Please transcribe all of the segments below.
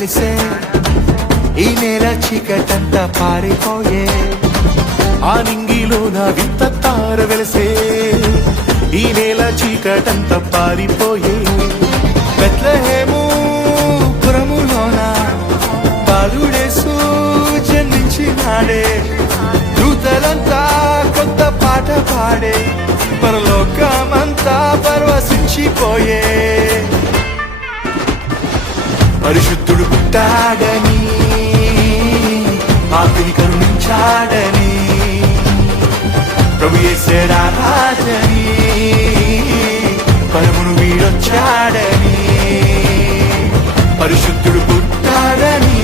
వెలిసే ఈ నేల చీకటంతా పారిపోయే ఆ నింగిలో నా వింత తార వెలిసే ఈ నేల చీకటంతా పారిపోయే బెత్లెహేము పురములోన బాలుడేసు జన్మించినాడే దూతలంతా కొత్త పాట పాడే పరలోకమంతా పరవశించిపోయే పరిశుద్ధుడు పుట్టాడని పాపిని కరుణించాడని ప్రభు యేసే రాజని పరమును వీడొచ్చాడని పరిశుద్ధుడు పుట్టాడని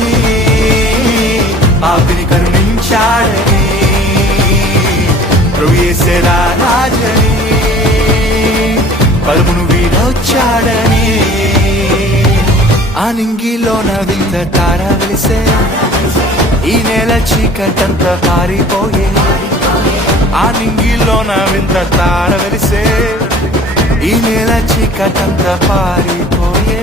పాపిని కరుణించాడని ప్రభు యేసే రాజని పరమును వీడొచ్చాడని ఆ నింగిలోన వింత తార వెలిసే ఈ నేల చీకటంతా పారిపోయే ఆ నింగిలోన వింత తార వెలిసే ఈ నేల చీకటంతా పారిపోయే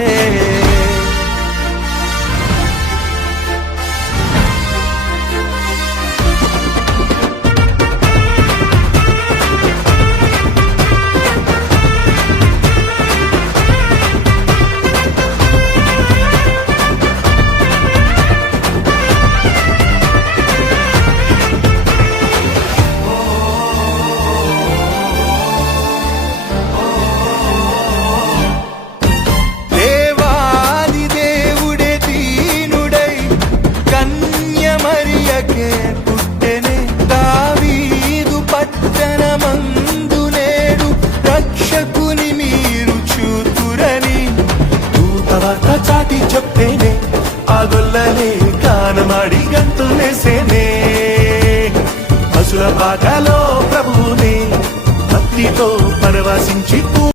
పుట్టెనే దావీదు పట్టణమందు నేడు రక్షకుని మీరు చూతురని దూతవార్త చాటి చెప్పేనే ఆ గొల్లనే గానమాడి గంతులేసేనే పశుల పాటలో ప్రభువునే భక్తితో పరవశించి